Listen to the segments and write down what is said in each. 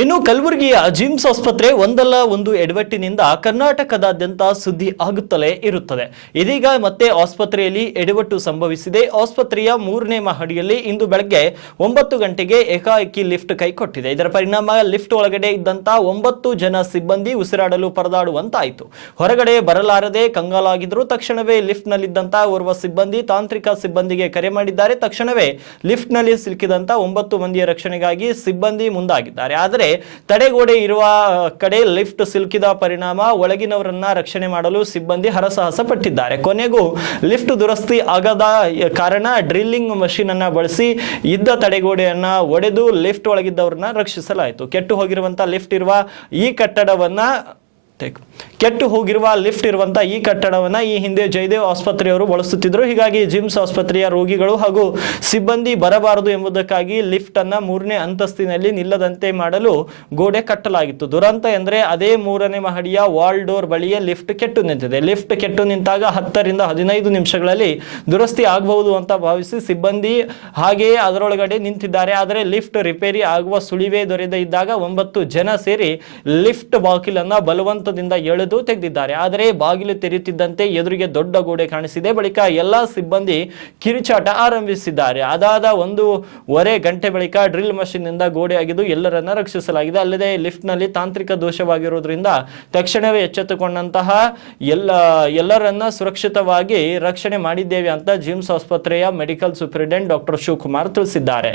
ಇನ್ನು ಕಲಬುರಗಿಯ ಜಿಮ್ಸ್ ಆಸ್ಪತ್ರೆ ಒಂದಲ್ಲ ಒಂದು ಎಡವಟ್ಟಿನಿಂದ ಕರ್ನಾಟಕದಾದ್ಯಂತ ಸುದ್ದಿ ಆಗುತ್ತಲೇ ಇರುತ್ತದೆ. ಇದೀಗ ಮತ್ತೆ ಆಸ್ಪತ್ರೆಯಲ್ಲಿ ಎಡವಟ್ಟು ಸಂಭವಿಸಿದೆ. ಆಸ್ಪತ್ರೆಯ 3ನೇ ಮಹಡಿಯಲ್ಲಿ ಇಂದು ಬೆಳಗ್ಗೆ 9 ಗಂಟೆಗೆ ಏಕಾಏಕಿ ಲಿಫ್ಟ್ ಕೈಕೊಟ್ಟಿದೆ. ಇದರ ಪರಿಣಾಮ ಲಿಫ್ಟ್ ಒಳಗಡೆ ಇದ್ದಂತ 9 ಜನ ಸಿಬ್ಬಂದಿ ಉಸಿರಾಡಲು ಪರದಾಡುವಂತಾಯಿತು. ಹೊರಗಡೆ ಬರಲಾರದೆ ಕಂಗಾಲಾಗಿದ್ರು. ತಕ್ಷಣವೇ ಲಿಫ್ಟ್ ನಲ್ಲಿದ್ದಂತ ಓರ್ವ ಸಿಬ್ಬಂದಿ ತಾಂತ್ರಿಕ ಸಿಬ್ಬಂದಿಗೆ ಕರೆ ಮಾಡಿದ್ದಾರೆ. ತಕ್ಷಣವೇ ಲಿಫ್ಟ್ ನಲ್ಲಿ ಸಿಲುಕಿದಂತ 9 ಮಂದಿಯ ರಕ್ಷಣೆಗಾಗಿ ಸಿಬ್ಬಂದಿ ಮುಂದಾಗಿದ್ದಾರೆ. ಆದರೆ ತಡೆಗೋಡೆ ಇರುವ ಕಡೆ ಲಿಫ್ಟ್ ಸಿಲುಕಿದ ಪರಿಣಾಮ ಒಳಗಿನವರನ್ನ ರಕ್ಷಣೆ ಮಾಡಲು ಸಿಬ್ಬಂದಿ ಹರಸಾಹಸ ಪಟ್ಟಿದ್ದಾರೆ. ಕೊನೆಗೂ ಲಿಫ್ಟ್ ದುರಸ್ತಿ ಆಗದ ಕಾರಣ ಡ್ರಿಲ್ಲಿಂಗ್ ಮಷೀನ್ ಅನ್ನ ಬಳಸಿ ಇದ್ದ ತಡೆಗೋಡೆಯನ್ನ ಒಡೆದು ಲಿಫ್ಟ್ ಒಳಗಿದ್ದವರನ್ನ ರಕ್ಷಿಸಲಾಯಿತು. ಕೆಟ್ಟು ಹೋಗಿರುವಂತಹ ಲಿಫ್ಟ್ ಇರುವಂತಹ ಈ ಕಟ್ಟಡವನ್ನ ಈ ಹಿಂದೆ ಜಯದೇವ್ ಆಸ್ಪತ್ರೆಯವರು ಬಳಸುತ್ತಿದ್ದರು. ಹೀಗಾಗಿ ಜಿಮ್ಸ್ ಆಸ್ಪತ್ರೆಯ ರೋಗಿಗಳು ಹಾಗೂ ಸಿಬ್ಬಂದಿ ಬರಬಾರದು ಎಂಬುದಕ್ಕಾಗಿ ಲಿಫ್ಟ್ ಅನ್ನ 3ನೇ ಅಂತಸ್ತಿನಲ್ಲಿ ನಿಲ್ಲದಂತೆ ಮಾಡಲು ಗೋಡೆ ಕಟ್ಟಲಾಗಿತ್ತು. ದುರಂತ ಎಂದರೆ ಅದೇ 3ನೇ ಮಹಡಿಯ ವಾಲ್ ಡೋರ್ ಬಳಿಯೇ ಲಿಫ್ಟ್ ಕೆಟ್ಟು ನಿಂತಿದೆ. ಲಿಫ್ಟ್ ಕೆಟ್ಟು ನಿಂತಾಗ 10 ರಿಂದ 15 ನಿಮಿಷಗಳಲ್ಲಿ ದುರಸ್ತಿ ಆಗಬಹುದು ಅಂತ ಭಾವಿಸಿ ಸಿಬ್ಬಂದಿ ಹಾಗೆಯೇ ಅದರೊಳಗಡೆ ನಿಂತಿದ್ದಾರೆ. ಆದರೆ ಲಿಫ್ಟ್ ರಿಪೇರಿ ಆಗುವ ಸುಳಿವೇ ದೊರೆಯದೇ ಇದ್ದಾಗ 9 ಜನ ಸೇರಿ ಲಿಫ್ಟ್ ಬಾಗಿಲನ್ನ ಬಲವಂತದಿಂದ ಎಳೆದು ತೆಗೆದಿದ್ದಾರೆ. ಆದರೆ ಬಾಗಿಲು ತೆರೆಯುತ್ತಿದ್ದಂತೆ ಎದುರಿಗೆ ದೊಡ್ಡ ಗೋಡೆ ಕಾಣಿಸಿದೆ. ಬಳಿಕ ಎಲ್ಲಾ ಸಿಬ್ಬಂದಿ ಕಿರುಚಾಟ ಆರಂಭಿಸಿದ್ದಾರೆ. ಅದಾದ 1.5 ಗಂಟೆ ಬಳಿಕ ಡ್ರಿಲ್ ಮಷೀನ್ ನಿಂದ ಗೋಡೆ ಅಗೆದು ಎಲ್ಲರನ್ನ ರಕ್ಷಿಸಲಾಗಿದೆ. ಅಲ್ಲದೆ ಲಿಫ್ಟ್ ನಲ್ಲಿ ತಾಂತ್ರಿಕ ದೋಷವಾಗಿರುವುದರಿಂದ ತಕ್ಷಣವೇ ಎಚ್ಚೆತ್ತುಕೊಂಡಂತಹ ಎಲ್ಲರನ್ನ ಸುರಕ್ಷಿತವಾಗಿ ರಕ್ಷಣೆ ಮಾಡಿದ್ದೇವೆ ಅಂತ ಜಿಮ್ಸ್ ಆಸ್ಪತ್ರೆಯ ಮೆಡಿಕಲ್ ಸೂಪರಿಂಟೆಂಡೆಂಟ್ ಡಾಕ್ಟರ್ ಶಿವಕುಮಾರ್ ತಿಳಿಸಿದ್ದಾರೆ.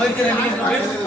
Hoy